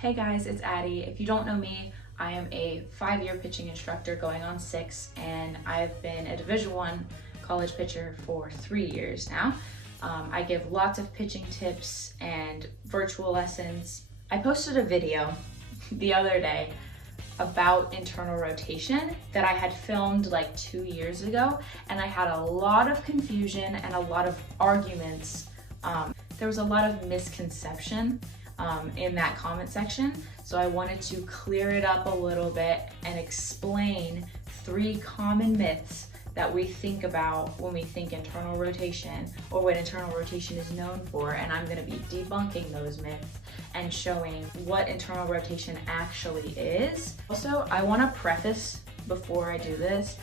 Hey guys, it's Addie. If you don't know me, I am a 5-year pitching instructor going on 6, and I've been a Division I college pitcher for 3 years now. I give lots of pitching tips and virtual lessons. I posted a video the other day about internal rotation that I had filmed like 2 years ago, and I had a lot of confusion and a lot of arguments. There was a lot of misconception in that comment section. So I wanted to clear it up a little bit and explain 3 common myths that we think about when we think internal rotation, or what internal rotation is known for, and I'm going to be debunking those myths and showing what internal rotation actually is. Also, I want to preface before I do this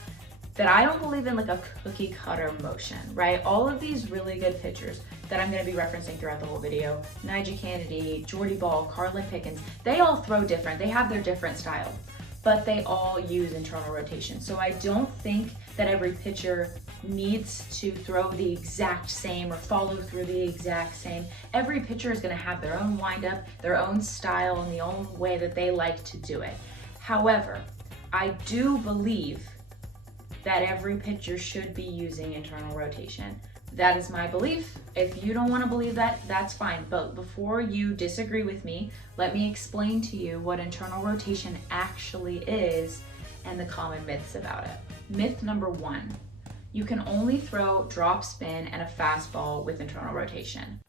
that I don't believe in like a cookie cutter motion, right? All of these really good pitchers that I'm going to be referencing throughout the whole video, Nigel Kennedy, Jordy Ball, Carlin Pickens, they all throw different. They have their different styles, but they all use internal rotation. So I don't think that every pitcher needs to throw the exact same or follow through the exact same. Every pitcher is going to have their own windup, their own style, and the own way that they like to do it. However, I do believe that every pitcher should be using internal rotation. That is my belief. If you don't want to believe that, that's fine. But before you disagree with me, let me explain to you what internal rotation actually is and the common myths about it. Myth number 1, you can only throw drop spin and a fastball with internal rotation.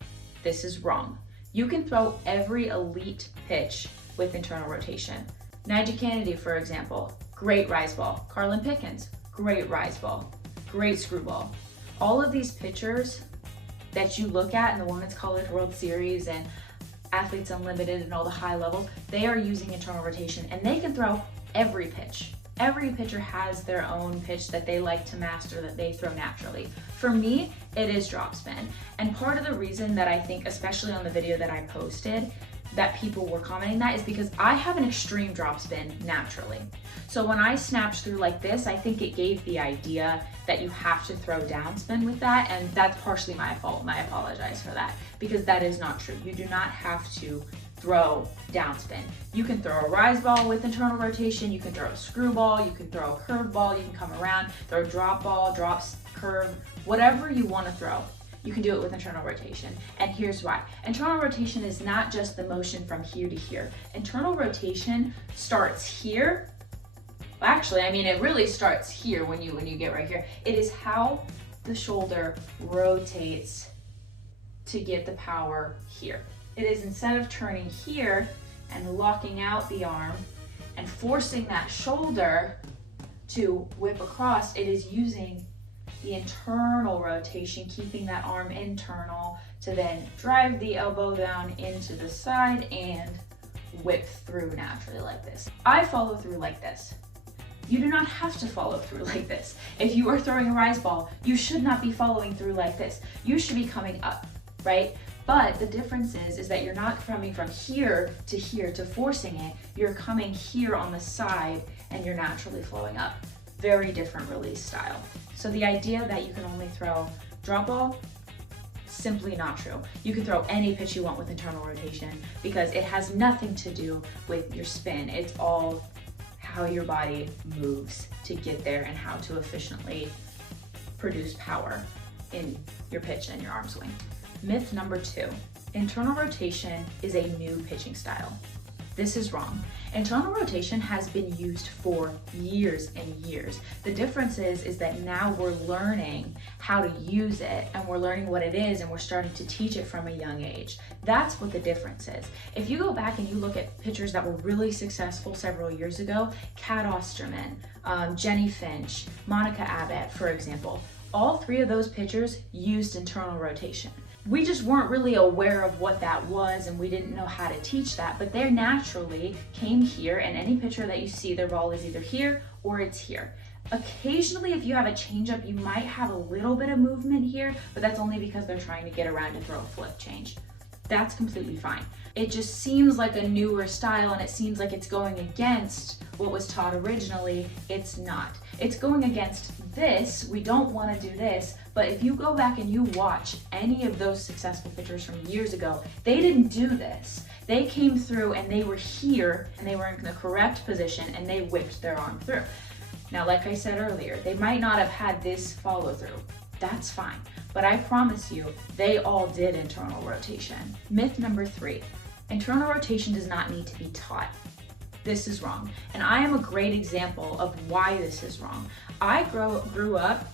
This is wrong. You can throw every elite pitch with internal rotation. Nigel Kennedy, for example, great rise ball. Carlin Pickens, great rise ball, great screwball. All of these pitchers that you look at in the Women's College World Series and Athletes Unlimited and all the high levels, they are using internal rotation and they can throw every pitch. Every pitcher has their own pitch that they like to master, that they throw naturally. For me, it is drop spin. And part of the reason that I think, especially on the video that I posted, that people were commenting that is because I have an extreme drop spin naturally. So when I snapped through like this, I think it gave the idea that you have to throw down spin with that, and that's partially my fault, and I apologize for that, because that is not true. You do not have to throw down spin. You can throw a rise ball with internal rotation, you can throw a screwball, you can throw a curve ball, you can come around, throw a drop ball, drops, curve, whatever you want to throw. You can do it with internal rotation, and here's why. Internal rotation is not just the motion from here to here. Internal rotation starts here. Well, actually, I mean, it really starts here when you get right here. It is how the shoulder rotates to get the power here. It is, instead of turning here and locking out the arm and forcing that shoulder to whip across, it is using the internal rotation, keeping that arm internal to then drive the elbow down into the side and whip through naturally like this. I follow through like this. You do not have to follow through like this. If you are throwing a rise ball, you should not be following through like this. You should be coming up, right? But the difference is that you're not coming from here to forcing it. You're coming here on the side and you're naturally flowing up. Very different release style. So the idea that you can only throw drop ball, simply not true. You can throw any pitch you want with internal rotation because it has nothing to do with your spin. It's all how your body moves to get there and how to efficiently produce power in your pitch and your arm swing. Myth number 2, internal rotation is a new pitching style. This is wrong. Internal rotation has been used for years and years. The difference is that now we're learning how to use it, and we're learning what it is, and we're starting to teach it from a young age. That's what the difference is. If you go back and you look at pitchers that were really successful several years ago, Kat Osterman, Jenny Finch, Monica Abbott, for example, all 3 of those pitchers used internal rotation. We just weren't really aware of what that was, and we didn't know how to teach that, but they naturally came here, and any pitcher that you see, their ball is either here or it's here. Occasionally, if you have a changeup, you might have a little bit of movement here, but that's only because they're trying to get around to throw a flip change. That's completely fine. It just seems like a newer style, and it seems like it's going against what was taught originally. It's not. It's going against this. We don't want to do this, but if you go back and you watch any of those successful pitchers from years ago, they didn't do this. They came through and they were here and they were in the correct position and they whipped their arm through. Now, like I said earlier, they might not have had this follow through. That's fine. But I promise you, they all did internal rotation. Myth number 3, internal rotation does not need to be taught. This is wrong. And I am a great example of why this is wrong. I grew up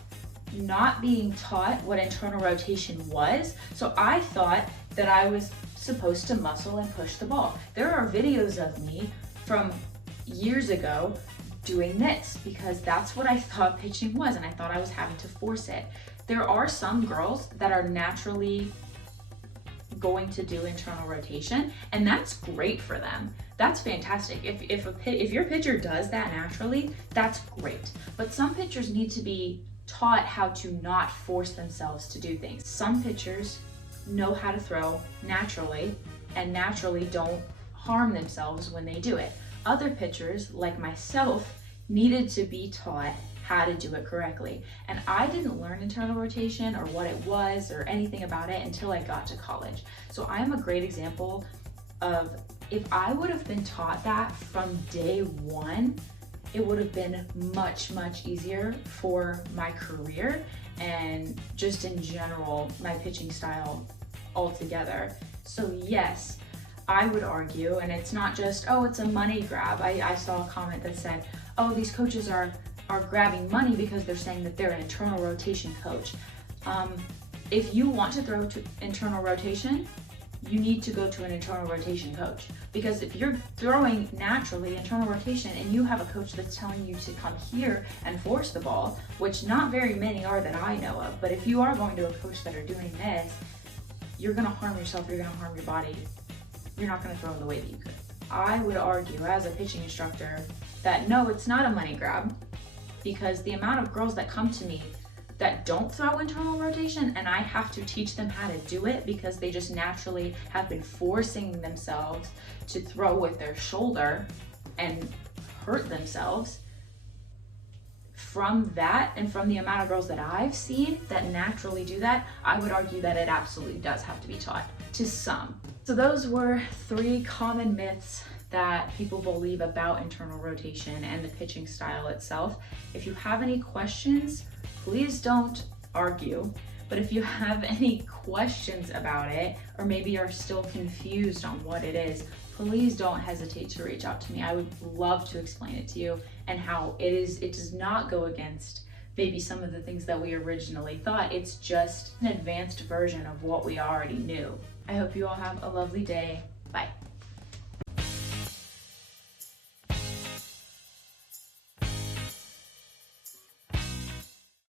not being taught what internal rotation was, so I thought that I was supposed to muscle and push the ball. There are videos of me from years ago doing this because that's what I thought pitching was, and I thought I was having to force it. There are some girls that are naturally going to do internal rotation, and that's great for them. That's fantastic. If your pitcher does that naturally, that's great. But some pitchers need to be taught how to not force themselves to do things. Some pitchers know how to throw naturally and naturally don't harm themselves when they do it. Other pitchers, like myself, needed to be taught how to do it correctly. And I didn't learn internal rotation or what it was or anything about it until I got to college. So I am a great example of, if I would have been taught that from day one, it would have been much, much easier for my career and just in general, my pitching style altogether. So yes, I would argue, and it's not just, oh, it's a money grab. I saw a comment that said, oh, these coaches are grabbing money because they're saying that they're an internal rotation coach. If you want to throw to internal rotation, you need to go to an internal rotation coach. Because if you're throwing naturally internal rotation and you have a coach that's telling you to come here and force the ball, which not very many are that I know of, but if you are going to a coach that are doing this, you're gonna harm yourself, you're gonna harm your body. You're not gonna throw in the way that you could. I would argue as a pitching instructor that no, it's not a money grab, because the amount of girls that come to me that don't throw internal rotation and I have to teach them how to do it because they just naturally have been forcing themselves to throw with their shoulder and hurt themselves. From that and from the amount of girls that I've seen that naturally do that, I would argue that it absolutely does have to be taught to some. So those were 3 common myths that people believe about internal rotation and the pitching style itself. If you have any questions, please don't argue. But if you have any questions about it, or maybe are still confused on what it is, please don't hesitate to reach out to me. I would love to explain it to you and how it does not go against maybe some of the things that we originally thought. It's just an advanced version of what we already knew. I hope you all have a lovely day.